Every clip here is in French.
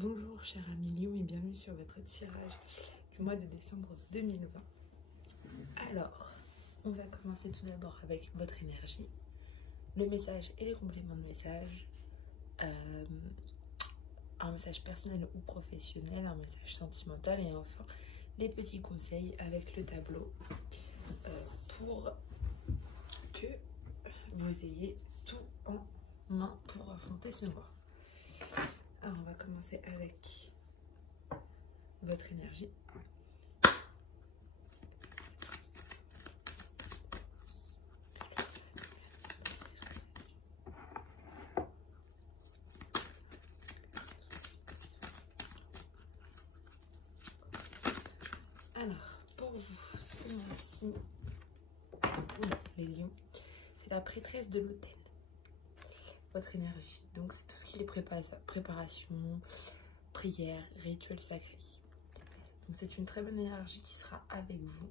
Bonjour cher ami Lion et bienvenue sur votre tirage du mois de décembre 2020. Alors, on va commencer tout d'abord avec votre énergie, le message et les compléments de message, un message personnel ou professionnel, un message sentimental et enfin les petits conseils avec le tableau pour que vous ayez tout en main pour affronter ce mois. Alors on va commencer avec votre énergie. Alors, pour vous, ce mois-ci, les lions, c'est la prêtresse de l'autel. Votre énergie. Donc, c'est tout ce qui est préparation, prière, rituel sacré. Donc, c'est une très bonne énergie qui sera avec vous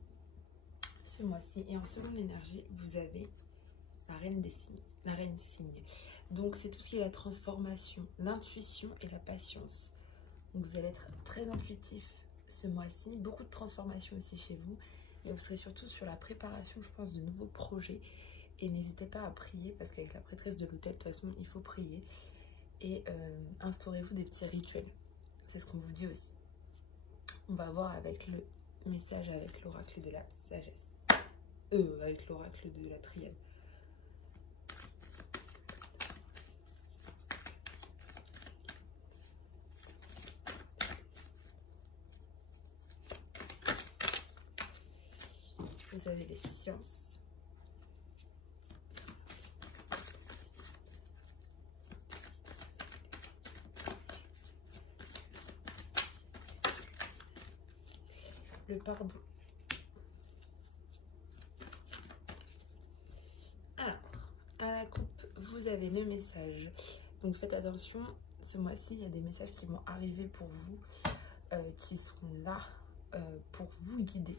ce mois-ci. Et en seconde énergie, vous avez la reine des signes, la reine cygne. Donc, c'est tout ce qui est la transformation, l'intuition et la patience. Donc, vous allez être très intuitif ce mois-ci, beaucoup de transformations aussi chez vous, et vous serez surtout sur la préparation, je pense, de nouveaux projets. Et n'hésitez pas à prier, parce qu'avec la prêtresse de l'autel, de toute façon, il faut prier. Et instaurez-vous des petits rituels. C'est ce qu'on vous dit aussi. On va voir avec le message, avec l'oracle de la sagesse. Avec l'oracle de la triade. Vous avez les sciences. Le pardon. Alors, à la coupe, vous avez le message. Donc faites attention, ce mois-ci, il y a des messages qui vont arriver pour vous, qui seront là pour vous guider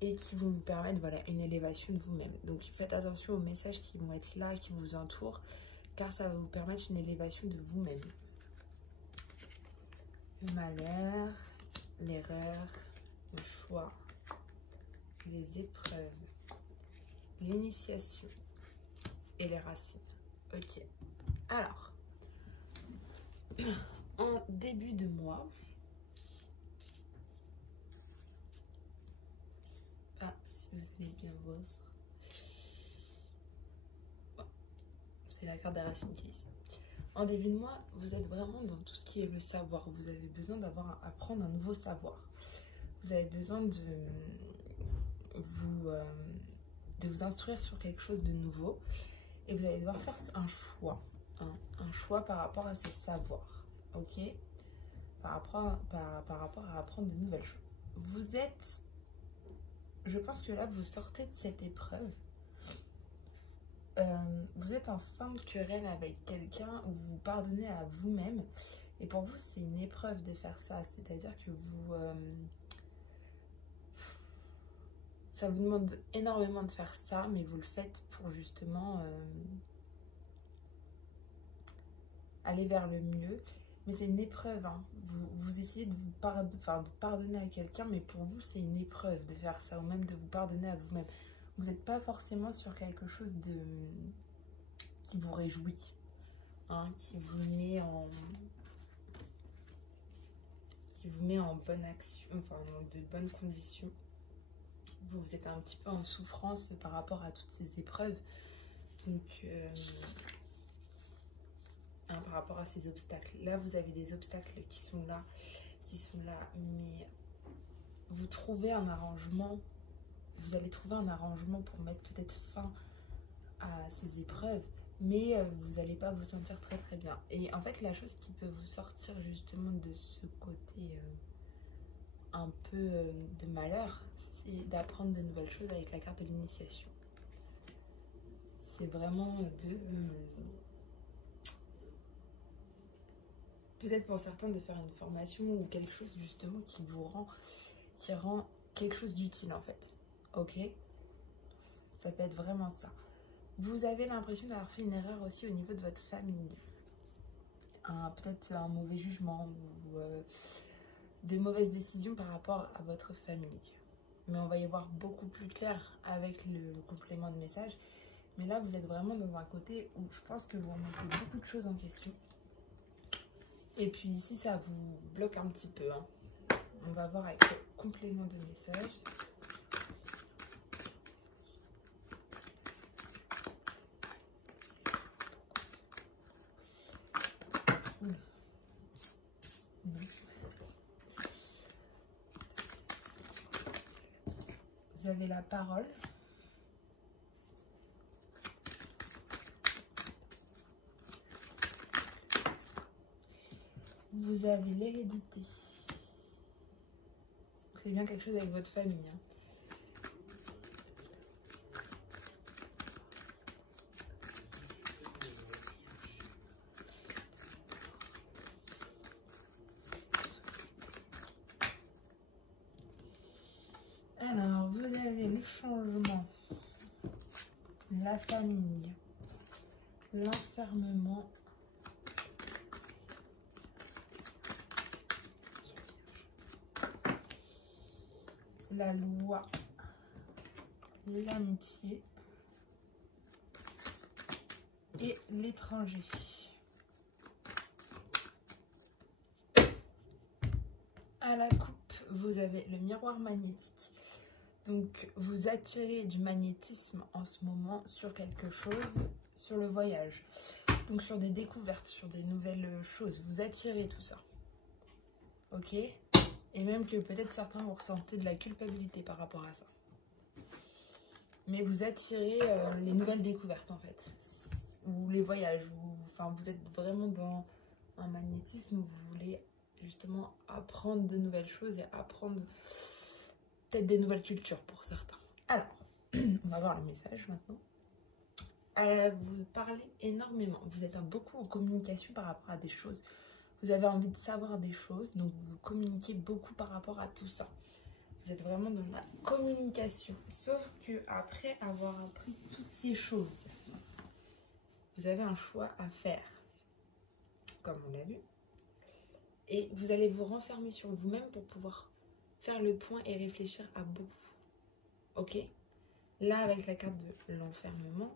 et qui vont vous permettre, voilà, une élévation de vous-même. Donc faites attention aux messages qui vont être là, qui vous entourent, car ça va vous permettre une élévation de vous-même. Le malheur, l'erreur, le choix, les épreuves, l'initiation et les racines. Ok. Alors, en début de mois, si vous allez bien voir, c'est la carte des racines qui est ici. En début de mois, vous êtes vraiment dans tout ce qui est le savoir. Vous avez besoin d'apprendre un nouveau savoir. Vous avez besoin de vous instruire sur quelque chose de nouveau. Et vous allez devoir faire un choix. Un choix par rapport à ces savoirs. Ok ? Par rapport à apprendre de nouvelles choses. Vous êtes... Je pense que là, vous sortez de cette épreuve. Vous êtes en fin de querelle avec quelqu'un ou vous pardonnez à vous-même. Et pour vous, c'est une épreuve de faire ça. C'est-à-dire que vous... ça vous demande énormément de faire ça, mais vous le faites pour justement aller vers le mieux. Mais c'est une épreuve. Hein. Vous essayez de vous pardonner à quelqu'un, mais pour vous, c'est une épreuve de faire ça, ou même de vous pardonner à vous-même. Vous n'êtes pas forcément sur quelque chose qui vous réjouit, hein, qui vous met en bonne action, enfin de bonnes conditions. Vous êtes un petit peu en souffrance par rapport à toutes ces épreuves, donc par rapport à ces obstacles. Là, vous avez des obstacles qui sont là, mais vous trouvez un arrangement. Vous allez trouver un arrangement pour mettre peut-être fin à ces épreuves, mais vous n'allez pas vous sentir très très bien. Et en fait, la chose qui peut vous sortir justement de ce côté un peu de malheur, c'est d'apprendre de nouvelles choses avec la carte de l'initiation. C'est vraiment peut-être pour certains de faire une formation ou quelque chose justement qui rend quelque chose d'utile en fait. Ok, ça peut être vraiment ça. Vous avez l'impression d'avoir fait une erreur aussi au niveau de votre famille. peut-être un mauvais jugement ou de mauvaises décisions par rapport à votre famille. Mais on va y voir beaucoup plus clair avec le complément de message. Mais là, vous êtes vraiment dans un côté où je pense que vous remettez beaucoup de choses en question. Et puis ici, ça vous bloque un petit peu. Hein. On va voir avec le complément de message. Oula. Non. Vous avez la parole. Vous avez l'hérédité. C'est bien quelque chose avec votre famille. Hein. Alors, vous avez le changement, la famille, l'enfermement, la loi, l'amitié et l'étranger. À la coupe, vous avez le miroir magnétique. Donc, vous attirez du magnétisme en ce moment sur quelque chose, sur le voyage. Donc, sur des découvertes, sur des nouvelles choses. Vous attirez tout ça. Ok? Et même que peut-être certains vous ressentez de la culpabilité par rapport à ça. Mais vous attirez les nouvelles découvertes en fait. Ou les voyages. Enfin, vous êtes vraiment dans un magnétisme où vous voulez justement apprendre de nouvelles choses et apprendre peut-être des nouvelles cultures pour certains. Alors, on va voir le message maintenant. Vous parlez énormément. Vous êtes beaucoup en communication par rapport à des choses. Vous avez envie de savoir des choses, donc vous communiquez beaucoup par rapport à tout ça. Vous êtes vraiment dans la communication. Sauf que après avoir appris toutes ces choses, vous avez un choix à faire, comme on l'a vu. Et vous allez vous renfermer sur vous-même pour pouvoir faire le point et réfléchir à beaucoup. Ok? Là, avec la carte de l'enfermement,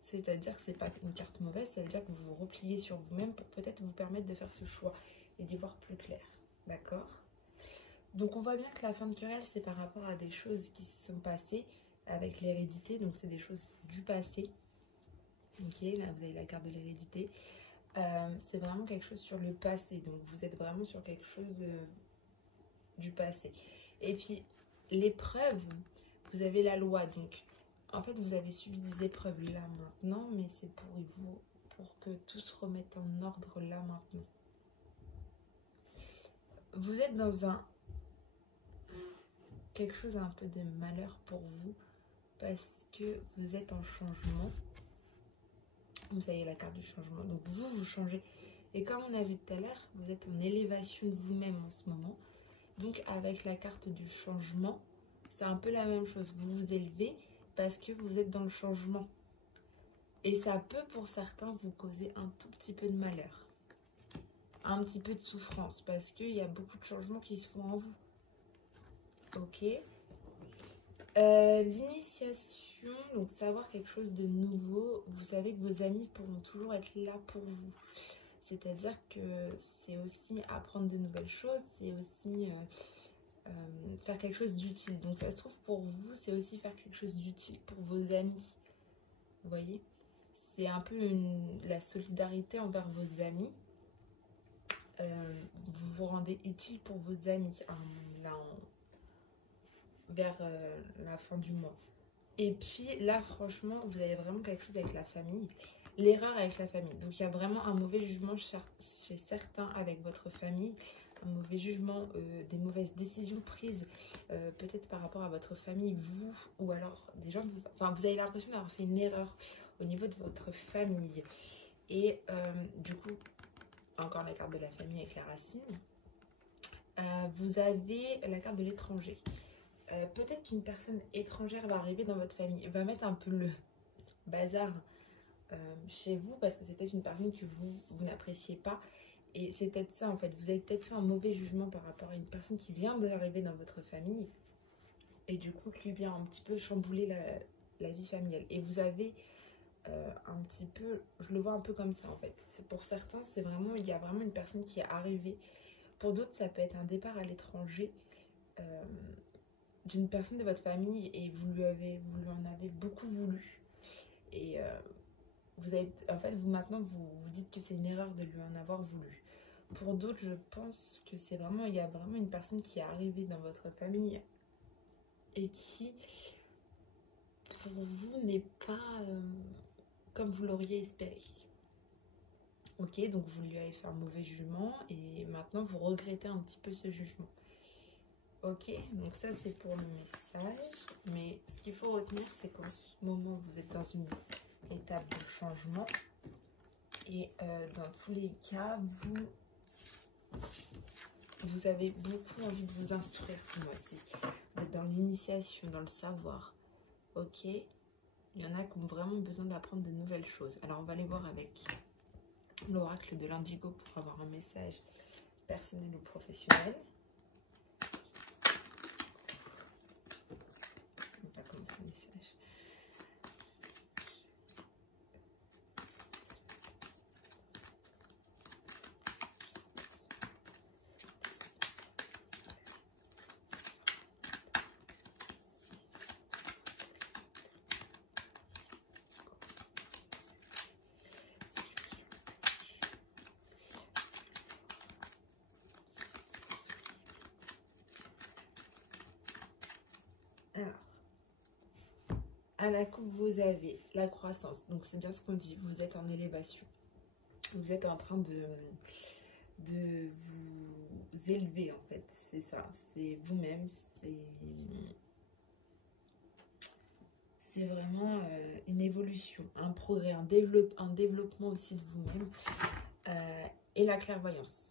c'est-à-dire que ce n'est pas une carte mauvaise, ça veut dire que vous vous repliez sur vous-même pour peut-être vous permettre de faire ce choix et d'y voir plus clair. D'accord? Donc on voit bien que la fin de querelle, c'est par rapport à des choses qui se sont passées avec l'hérédité. Donc c'est des choses du passé. Ok, là vous avez la carte de l'hérédité. C'est vraiment quelque chose sur le passé. Donc vous êtes vraiment sur quelque chose du passé. Et puis l'épreuve, vous avez la loi. Donc en fait vous avez subi des épreuves là maintenant, mais c'est pour vous, pour que tout se remette en ordre là maintenant. Vous êtes dans quelque chose un peu de malheur pour vous parce que vous êtes en changement. Vous avez la carte du changement. Donc vous changez. Et comme on a vu tout à l'heure, vous êtes en élévation de vous-même en ce moment. Donc avec la carte du changement, c'est un peu la même chose. Vous vous élevez parce que vous êtes dans le changement. Et ça peut pour certains vous causer un tout petit peu de malheur. Un petit peu de souffrance parce qu'il y a beaucoup de changements qui se font en vous. Ok. L'initiation, donc savoir quelque chose de nouveau. Vous savez que vos amis pourront toujours être là pour vous. C'est-à-dire que c'est aussi apprendre de nouvelles choses, c'est aussi faire quelque chose d'utile. Donc ça se trouve pour vous, c'est aussi faire quelque chose d'utile pour vos amis. Vous voyez? C'est un peu la solidarité envers vos amis. Vous vous rendez utile pour vos amis vers la fin du mois. Et puis là, franchement, vous avez vraiment quelque chose avec la famille. L'erreur avec la famille. Donc il y a vraiment un mauvais jugement chez certains avec votre famille. Un mauvais jugement, des mauvaises décisions prises, peut-être par rapport à votre famille, vous, ou alors des gens, enfin vous avez l'impression d'avoir fait une erreur au niveau de votre famille. Et du coup, encore la carte de la famille avec la racine. Vous avez la carte de l'étranger. Peut-être qu'une personne étrangère va arriver dans votre famille, va mettre un peu le bazar chez vous parce que c'est peut-être une personne que vous n'appréciez pas Et c'est peut-être ça en fait, vous avez peut-être fait un mauvais jugement par rapport à une personne qui vient d'arriver dans votre famille et du coup qui vient un petit peu chambouler la vie familiale. Et vous avez un petit peu, je le vois un peu comme ça en fait. C'est pour certains, c'est vraiment, il y a vraiment une personne qui est arrivée. Pour d'autres, ça peut être un départ à l'étranger d'une personne de votre famille et vous lui en avez beaucoup voulu. Et vous avez, en fait, vous maintenant, vous dites que c'est une erreur de lui en avoir voulu. Pour d'autres, je pense que c'est vraiment, il y a vraiment une personne qui est arrivée dans votre famille et qui, pour vous, n'est pas comme vous l'auriez espéré. Ok, donc vous lui avez fait un mauvais jugement et maintenant vous regrettez un petit peu ce jugement. Ok, donc ça c'est pour le message. Mais ce qu'il faut retenir, c'est qu'en ce moment, vous êtes dans une étape de changement. Et dans tous les cas, vous avez beaucoup envie de vous instruire ce mois-ci. Vous êtes dans l'initiation, dans le savoir. Ok, il y en a qui ont vraiment besoin d'apprendre de nouvelles choses. Alors on va aller voir avec l'oracle de l'Indigo pour avoir un message personnel ou professionnel. On va commencer le message. Alors, à la coupe, vous avez la croissance. Donc, c'est bien ce qu'on dit. Vous êtes en élévation. Vous êtes en train de vous élever, en fait. C'est ça. C'est vous-même. C'est vraiment une évolution, un progrès, un développement aussi de vous-même. Et la clairvoyance.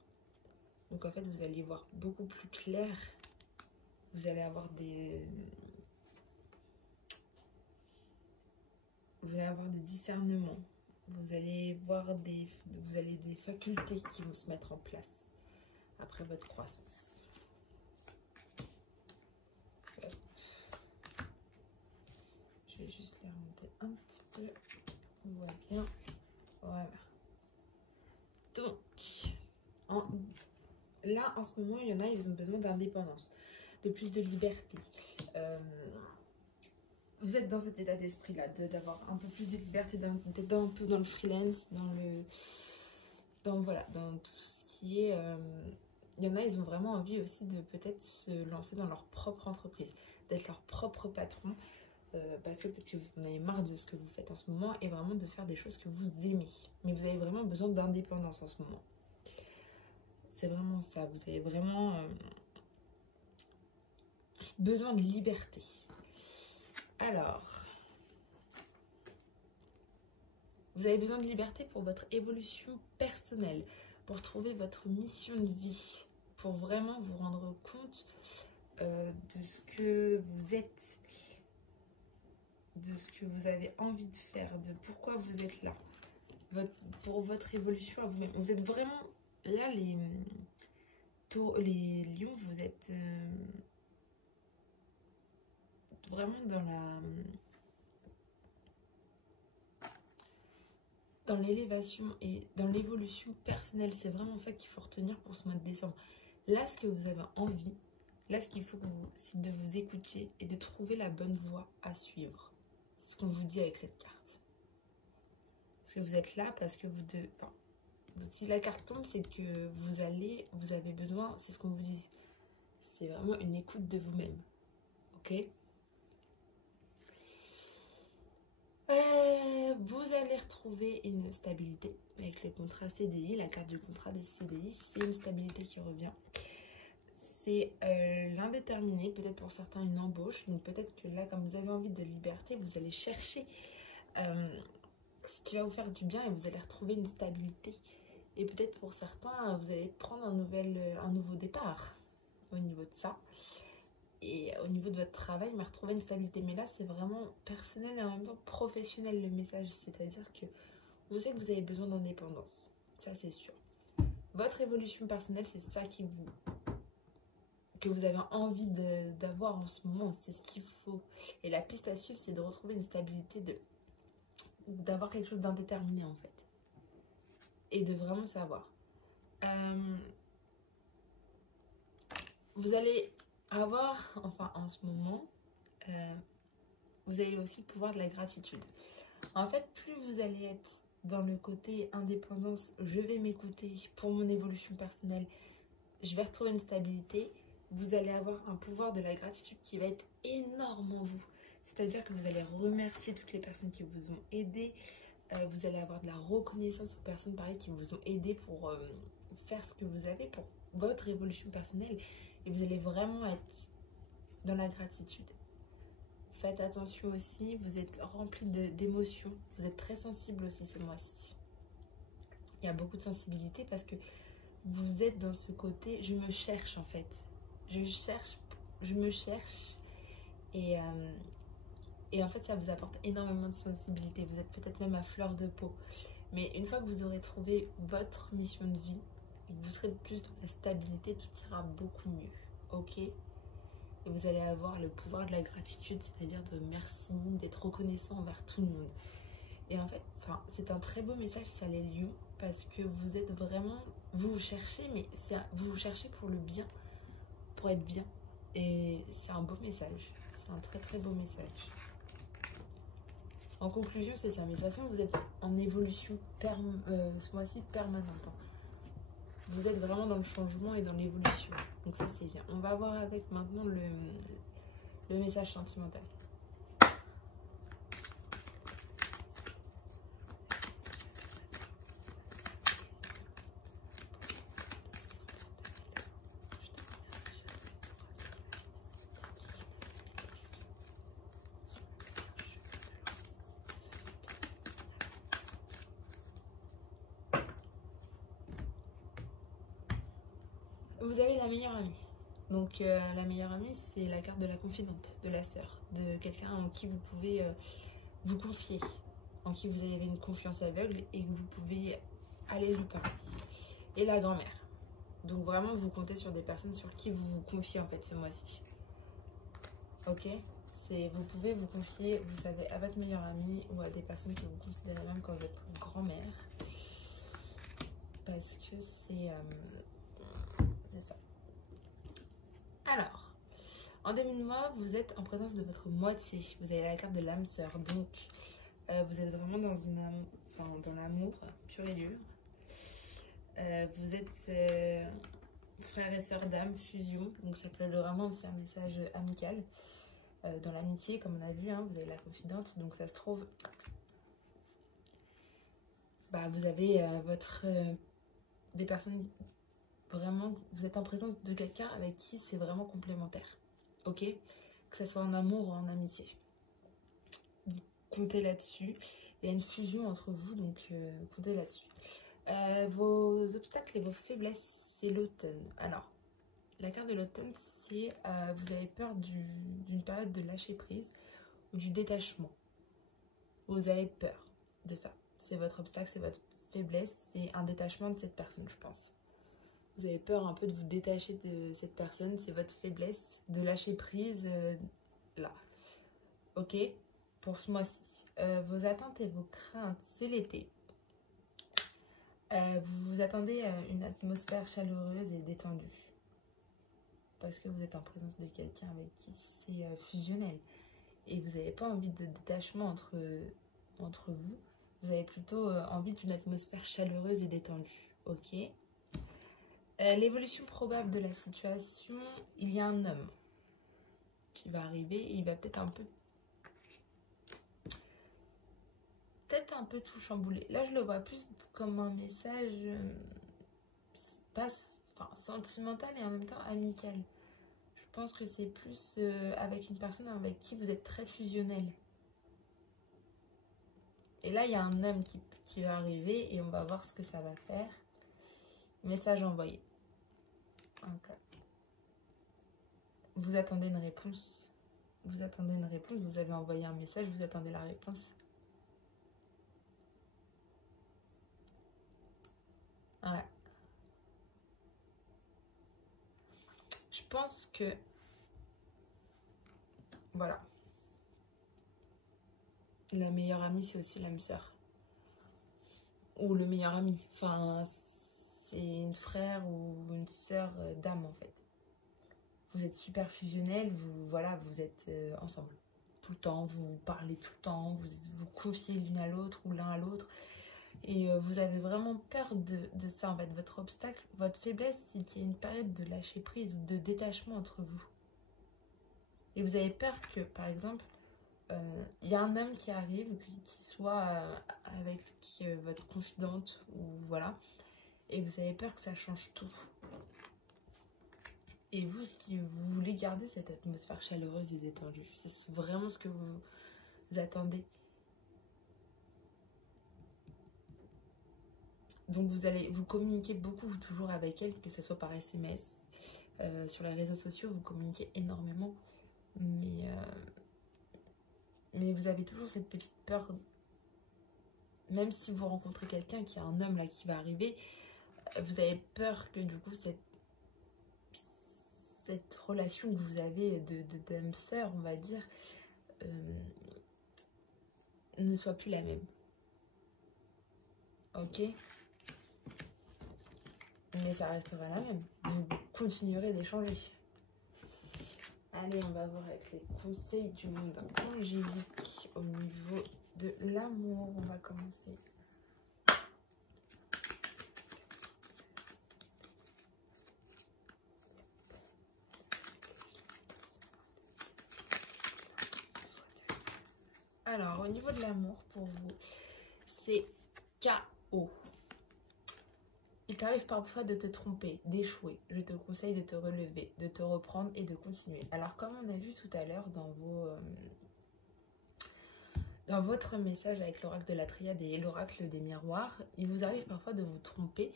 Donc, en fait, vous allez voir beaucoup plus clair. Vous allez avoir vous allez avoir des discernements, vous allez des facultés qui vont se mettre en place après votre croissance. Hop. Je vais juste les remonter un petit peu. On voit bien. Voilà. Donc, là, en ce moment, il y en a, ils ont besoin d'indépendance, de plus de liberté. Vous êtes dans cet état d'esprit-là, d'avoir un peu plus de liberté, d'être un peu dans le freelance, voilà, dans tout ce qui est... il y en a, ils ont vraiment envie aussi de peut-être se lancer dans leur propre entreprise, d'être leur propre patron, parce que peut-être que vous en avez marre de ce que vous faites en ce moment et vraiment de faire des choses que vous aimez. Mais vous avez vraiment besoin d'indépendance en ce moment. C'est vraiment ça, vous avez vraiment besoin de liberté. Alors, vous avez besoin de liberté pour votre évolution personnelle, pour trouver votre mission de vie, pour vraiment vous rendre compte de ce que vous êtes, de ce que vous avez envie de faire, de pourquoi vous êtes là, pour votre évolution à vous-même. Vous êtes vraiment là, les lions, vous êtes vraiment dans l'élévation et dans l'évolution personnelle. C'est vraiment ça qu'il faut retenir pour ce mois de décembre. Là, ce que vous avez envie, là, ce qu'il faut c'est de vous écouter et de trouver la bonne voie à suivre. C'est ce qu'on vous dit avec cette carte. Parce que vous êtes là, parce que si la carte tombe, c'est que vous avez besoin, c'est ce qu'on vous dit. C'est vraiment une écoute de vous-même. Ok ? Vous allez retrouver une stabilité avec le contrat CDI, la carte du contrat des CDI, c'est une stabilité qui revient. C'est l'indéterminé, peut-être pour certains une embauche, donc peut-être que là, comme vous avez envie de liberté, vous allez chercher ce qui va vous faire du bien et vous allez retrouver une stabilité. Et peut-être pour certains, vous allez prendre un nouveau départ au niveau de ça. Et au niveau de votre travail, mais retrouver une stabilité. Mais là, c'est vraiment personnel et en même temps professionnel le message. C'est-à-dire que vous savez que vous avez besoin d'indépendance. Ça, c'est sûr. Votre évolution personnelle, c'est ça que vous avez envie d'avoir en ce moment. C'est ce qu'il faut. Et la piste à suivre, c'est de retrouver une stabilité, d'avoir quelque chose d'indéterminé en fait. Et de vraiment savoir. Vous allez avoir, enfin en ce moment, vous avez aussi le pouvoir de la gratitude. En fait, plus vous allez être dans le côté indépendance, je vais m'écouter pour mon évolution personnelle, je vais retrouver une stabilité, vous allez avoir un pouvoir de la gratitude qui va être énorme en vous. C'est-à-dire que vous allez remercier toutes les personnes qui vous ont aidé, vous allez avoir de la reconnaissance aux personnes pareil qui vous ont aidé pour faire ce que vous avez, pour votre évolution personnelle. Et vous allez vraiment être dans la gratitude. Faites attention aussi, vous êtes rempli d'émotions, vous êtes très sensible aussi ce mois-ci. Il y a beaucoup de sensibilité parce que vous êtes dans ce côté, je me cherche en fait. Je me cherche et en fait ça vous apporte énormément de sensibilité. Vous êtes peut-être même à fleur de peau. Mais une fois que vous aurez trouvé votre mission de vie et que vous serez plus dans la stabilité, tout ira beaucoup mieux. Ok ? Et vous allez avoir le pouvoir de la gratitude, c'est-à-dire de merci, d'être reconnaissant envers tout le monde. Et en fait, c'est un très beau message, ça les lions, parce que vous êtes vraiment, vous cherchez, mais vous vous cherchez pour le bien, pour être bien. Et c'est un beau message, c'est un très très beau message. En conclusion, c'est ça, mais de toute façon, vous êtes en évolution ce mois-ci permanente. Vous êtes vraiment dans le changement et dans l'évolution. Donc ça, c'est bien. On va voir avec maintenant le message sentimental. Vous avez la meilleure amie. Donc la meilleure amie, c'est la carte de la confidente, de la sœur, de quelqu'un en qui vous pouvez vous confier, en qui vous avez une confiance aveugle et que vous pouvez aller lui parler. Et la grand-mère. Donc vraiment, vous comptez sur des personnes sur qui vous vous confiez en fait ce mois-ci. Ok ? Vous pouvez vous confier, vous savez, à votre meilleure amie ou à des personnes que vous considérez même comme votre grand-mère. Parce que c'est ça. Alors, en début de mois, vous êtes en présence de votre moitié. Vous avez la carte de l'âme sœur. Donc, vous êtes vraiment dans l'amour pur et dur. Vous êtes frères et sœurs d'âme, fusion. Donc, ça peut être vraiment aussi un message amical. Dans l'amitié, comme on a vu, hein, vous avez la confidente. Donc, ça se trouve... vous avez des personnes... Vraiment, vous êtes en présence de quelqu'un avec qui c'est vraiment complémentaire. Ok ? Que ce soit en amour ou en amitié. Donc, comptez là-dessus. Il y a une fusion entre vous, donc comptez là-dessus. Vos obstacles et vos faiblesses, c'est l'automne. Alors, la carte de l'automne, c'est vous avez peur d'une période de lâcher prise ou du détachement. Vous avez peur de ça. C'est votre obstacle, c'est votre faiblesse, c'est un détachement de cette personne, je pense. Vous avez peur un peu de vous détacher de cette personne, c'est votre faiblesse, de lâcher prise là. Ok ? Pour ce mois-ci. Vos attentes et vos craintes, c'est l'été. Vous vous attendez à une atmosphère chaleureuse et détendue. Parce que vous êtes en présence de quelqu'un avec qui c'est fusionnel. Et vous n'avez pas envie de détachement entre vous. Vous avez plutôt envie d'une atmosphère chaleureuse et détendue. Ok ? L'évolution probable de la situation, il y a un homme qui va arriver et il va peut-être un peu tout chambouler. Là, je le vois plus comme un message sentimental et en même temps amical. Je pense que c'est plus avec une personne avec qui vous êtes très fusionnel. Et là, il y a un homme qui va arriver et on va voir ce que ça va faire. Message envoyé. Okay. Vous attendez une réponse. Vous avez envoyé un message, vous attendez la réponse. Ouais. pense que... Voilà. La meilleure amie, c'est aussi l'âme sœur. Ou le meilleur ami. Enfin, c'est une frère ou une sœur d'âme, en fait. Vous êtes super fusionnels, vous êtes ensemble. Tout le temps, vous parlez tout le temps, vous confiez l'une à l'autre ou l'un à l'autre. Et vous avez vraiment peur de ça, en fait. Votre obstacle, votre faiblesse, c'est qu'il y a une période de lâcher prise ou de détachement entre vous. Et vous avez peur que, par exemple, il y a un homme qui arrive, qui soit avec votre confidente, ou voilà, et vous avez peur que ça change tout. Et vous, vous voulez garder cette atmosphère chaleureuse et détendue. C'est vraiment ce que vous attendez. Donc vous communiquez beaucoup toujours avec elle, que ce soit par SMS, sur les réseaux sociaux, vous communiquez énormément. Mais vous avez toujours cette petite peur, même si vous rencontrez quelqu'un qui est un homme là qui va arriver, vous avez peur que du coup cette relation que vous avez d'âme sœur, on va dire, ne soit plus la même. Ok? Mais ça restera la même. Vous continuerez d'échanger. Allez, on va voir avec les conseils du monde angélique au niveau de l'amour. On va commencer. Alors, au niveau de l'amour, pour vous, c'est KO. Il t'arrive parfois de te tromper, d'échouer. Je te conseille de te relever, de te reprendre et de continuer. Alors, comme on a vu tout à l'heure dans votre message avec l'oracle de la triade et l'oracle des miroirs, il vous arrive parfois de vous tromper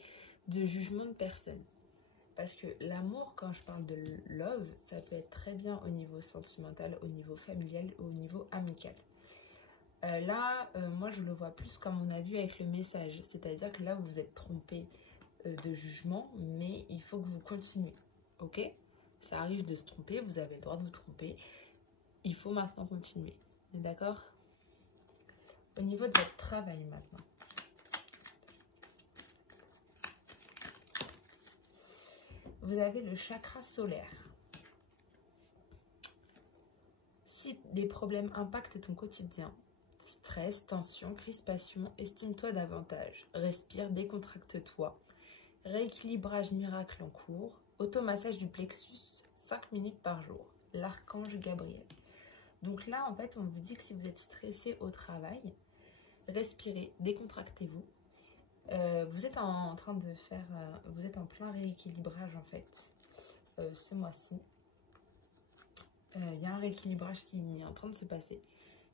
de jugement de personne. Parce que l'amour, quand je parle de love, ça peut être très bien au niveau sentimental, au niveau familial, au niveau amical. Moi je le vois plus comme on a vu avec le message, c'est-à-dire que là vous vous êtes trompé de jugement, mais il faut que vous continuez, ok? Ça arrive de se tromper, vous avez le droit de vous tromper, il faut maintenant continuer, d'accord? Au niveau de votre travail maintenant, vous avez le chakra solaire. Si des problèmes impactent ton quotidien, stress, tension, crispation, estime-toi davantage, respire, décontracte-toi. Rééquilibrage miracle en cours, automassage du plexus, 5 minutes par jour, l'archange Gabriel. Donc là, en fait, on vous dit que si vous êtes stressé au travail, respirez, décontractez-vous. Vous êtes en train de faire, vous êtes en plein rééquilibrage en fait, ce mois-ci. Il y a un rééquilibrage qui est en train de se passer.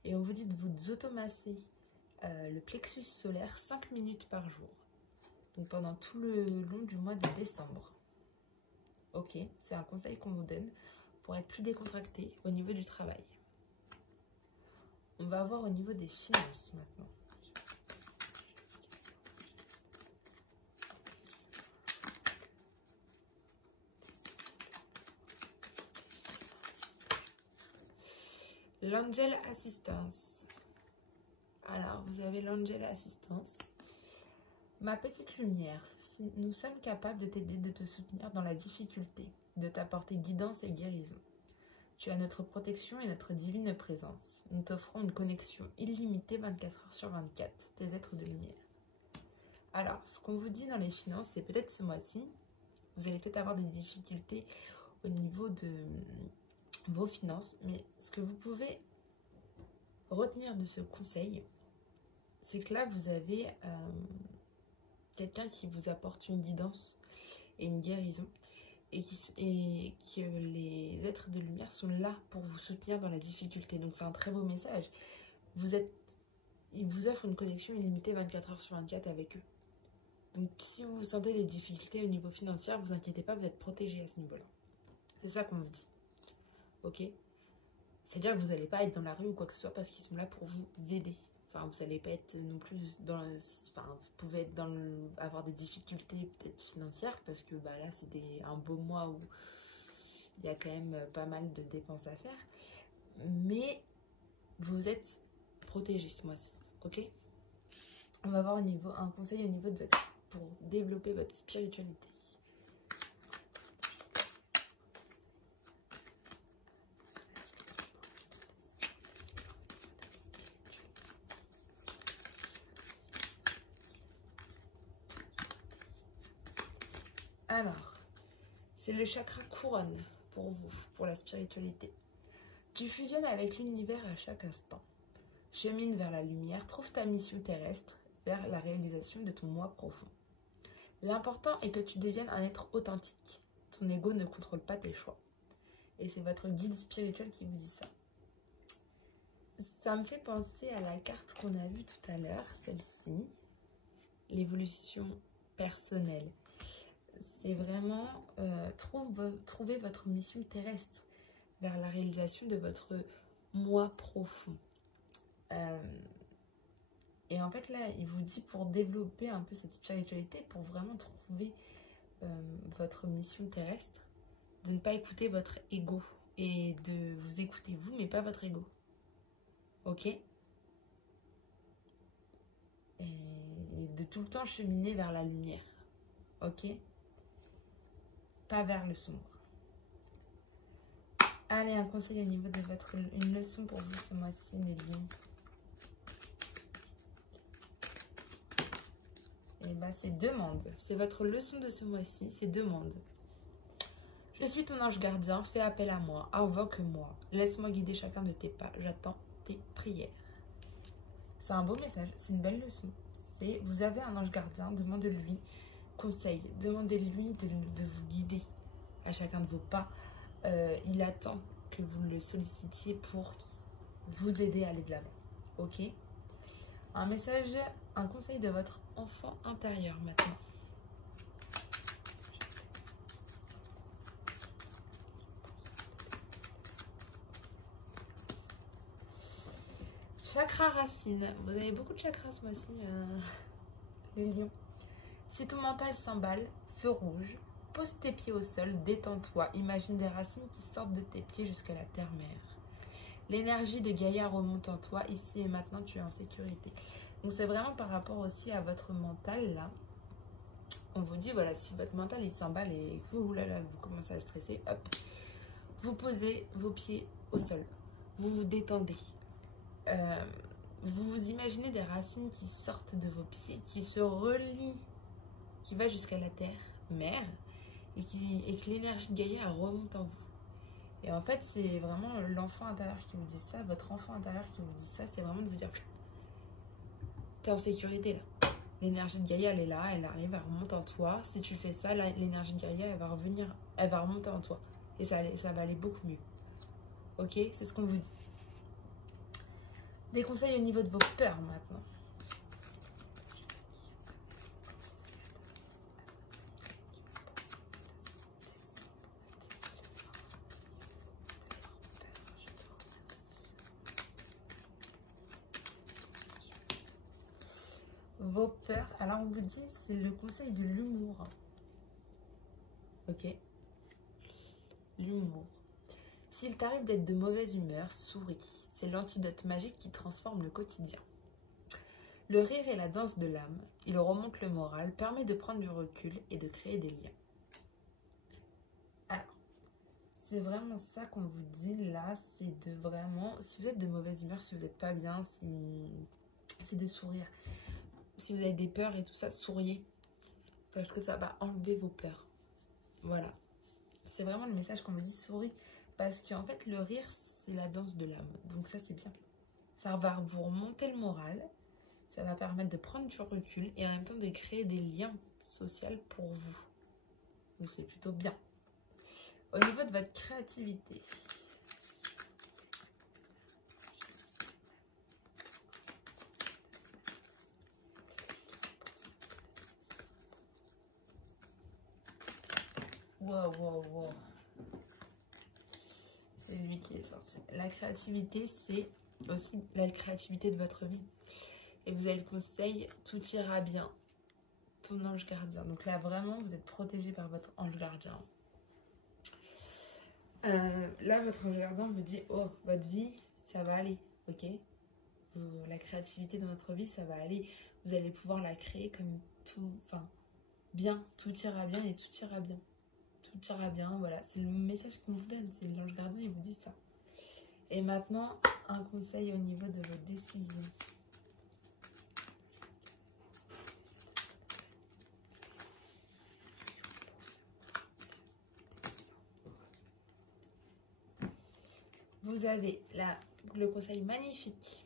Et on vous dit de vous automasser le plexus solaire 5 minutes par jour. Donc pendant tout le long du mois de décembre. Ok, c'est un conseil qu'on vous donne pour être plus décontracté au niveau du travail. On va voir au niveau des finances maintenant. L'Angel Assistance. Alors, vous avez l'Angel Assistance. Ma petite lumière, nous sommes capables de t'aider, de te soutenir dans la difficulté, de t'apporter guidance et guérison. Tu as notre protection et notre divine présence. Nous t'offrons une connexion illimitée 24 heures sur 24, tes êtres de lumière. Alors, ce qu'on vous dit dans les finances, c'est peut-être ce mois-ci, vous allez peut-être avoir des difficultés au niveau de vos finances, mais ce que vous pouvez retenir de ce conseil, c'est que là, vous avez quelqu'un qui vous apporte une guidance et une guérison et que les êtres de lumière sont là pour vous soutenir dans la difficulté. Donc c'est un très beau message. Ils vous offrent une connexion illimitée 24 heures sur 24 avec eux. Donc si vous sentez des difficultés au niveau financier, vous inquiétez pas, vous êtes protégé à ce niveau-là. C'est ça qu'on vous dit. Ok? C'est-à-dire que vous n'allez pas être dans la rue ou quoi que ce soit parce qu'ils sont là pour vous aider. Enfin, vous n'allez pas être non plus dans... Enfin, vous pouvez être avoir des difficultés peut-être financières parce que bah, là, c'est un beau mois où Il y a quand même pas mal de dépenses à faire. Mais vous êtes protégé ce mois-ci, ok? On va voir un conseil au niveau de pour développer votre spiritualité. Alors, c'est le chakra couronne pour vous, pour la spiritualité. Tu fusionnes avec l'univers à chaque instant. Chemine vers la lumière, trouve ta mission terrestre vers la réalisation de ton moi profond. L'important est que tu deviennes un être authentique. Ton ego ne contrôle pas tes choix. Et c'est votre guide spirituel qui vous dit ça. Ça me fait penser à la carte qu'on a vue tout à l'heure, celle-ci. L'évolution personnelle. C'est vraiment trouver votre mission terrestre vers la réalisation de votre moi profond. Et en fait là, il vous dit pour développer un peu cette spiritualité, pour vraiment trouver votre mission terrestre, de ne pas écouter votre ego et de vous écouter vous, mais pas votre ego. Ok? Et de tout le temps cheminer vers la lumière. Ok? Pas vers le sombre. Allez, un conseil au niveau de une leçon pour vous ce mois-ci, mes lions. Et bah, c'est demande. C'est votre leçon de ce mois-ci, c'est demande. Je suis ton ange gardien, fais appel à moi, invoque-moi, laisse-moi guider chacun de tes pas, j'attends tes prières. C'est un beau message, c'est une belle leçon. Vous avez un ange gardien, demandez-lui conseil, demandez-lui de vous guider à chacun de vos pas. Il attend que vous le sollicitiez pour vous aider à aller de l'avant. Ok? Un message, un conseil de votre enfant intérieur maintenant. Chakra racine. Vous avez beaucoup de chakras ce mois-ci, les lions. Si ton mental s'emballe, feu rouge, pose tes pieds au sol, détends-toi. Imagine des racines qui sortent de tes pieds jusqu'à la terre-mère. L'énergie de Gaïa remonte en toi. Ici et maintenant, tu es en sécurité. Donc, c'est vraiment par rapport aussi à votre mental, là. On vous dit, voilà, si votre mental, il s'emballe et vous commencez à stresser, hop, vous posez vos pieds au sol. Vous vous détendez. Vous vous imaginez des racines qui sortent de vos pieds, qui se relient, qui va jusqu'à la terre, mère, et que l'énergie de Gaïa remonte en vous. Et en fait, c'est vraiment l'enfant intérieur qui vous dit ça, votre enfant intérieur qui vous dit ça, c'est vraiment de vous dire, t'es en sécurité là. L'énergie de Gaïa, elle est là, elle arrive, elle remonte en toi. Si tu fais ça, l'énergie de Gaïa, elle va revenir, elle va remonter en toi. Et ça va aller beaucoup mieux. Ok? C'est ce qu'on vous dit. Des conseils au niveau de vos peurs maintenant. Vos peurs, alors on vous dit, c'est le conseil de l'humour. Ok? L'humour. S'il t'arrive d'être de mauvaise humeur, souris. C'est l'antidote magique qui transforme le quotidien. Le rire est la danse de l'âme. Il remonte le moral, permet de prendre du recul et de créer des liens. Alors, c'est vraiment ça qu'on vous dit là, c'est de vraiment, si vous êtes de mauvaise humeur, si vous n'êtes pas bien, c'est de sourire. Si vous avez des peurs et tout ça, souriez. Parce que ça va enlever vos peurs. Voilà. C'est vraiment le message qu'on vous dit, souris. Parce qu'en fait, le rire, c'est la danse de l'âme. Donc ça, c'est bien. Ça va vous remonter le moral. Ça va permettre de prendre du recul et en même temps de créer des liens sociaux pour vous. Donc c'est plutôt bien. Au niveau de votre créativité. Wow. C'est lui qui est sorti. La créativité, c'est aussi la créativité de votre vie. Et vous avez le conseil, tout ira bien. Ton ange gardien. Donc là, vraiment, vous êtes protégé par votre ange gardien. Là, votre ange gardien vous dit, oh, votre vie, ça va aller, ok? La créativité dans votre vie, ça va aller. Vous allez pouvoir la créer comme tout, enfin, bien. Tout ira bien et tout ira bien. Tout ira bien, voilà. C'est le message qu'on vous donne. C'est l'ange gardien, il vous dit ça. Et maintenant, un conseil au niveau de vos décisions. Vous avez là le conseil magnifique.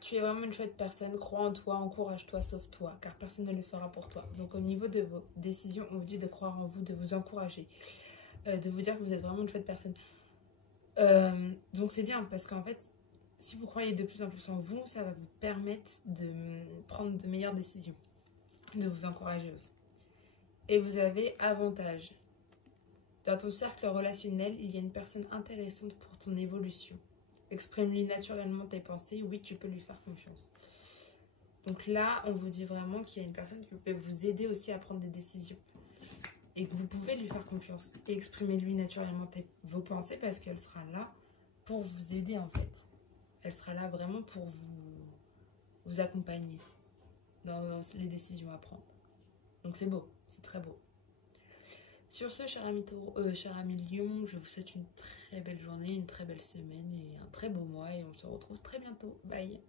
Tu es vraiment une chouette personne, crois en toi, encourage-toi, sauve-toi, car personne ne le fera pour toi. Donc au niveau de vos décisions, on vous dit de croire en vous, de vous encourager, de vous dire que vous êtes vraiment une chouette personne. Donc c'est bien, parce qu'en fait, si vous croyez de plus en plus en vous, ça va vous permettre de prendre de meilleures décisions, de vous encourager aussi. Et vous avez avantage. Dans ton cercle relationnel, il y a une personne intéressante pour ton évolution. Exprime-lui naturellement tes pensées, oui, tu peux lui faire confiance. Donc là, on vous dit vraiment qu'il y a une personne qui peut vous aider aussi à prendre des décisions. Et que vous pouvez lui faire confiance. Et exprimer-lui naturellement vos pensées parce qu'elle sera là pour vous aider en fait. Elle sera là vraiment pour vous accompagner dans les décisions à prendre. Donc c'est beau, c'est très beau. Sur ce, cher ami Lion, je vous souhaite une très belle journée, une très belle semaine et un très beau mois. Et on se retrouve très bientôt. Bye!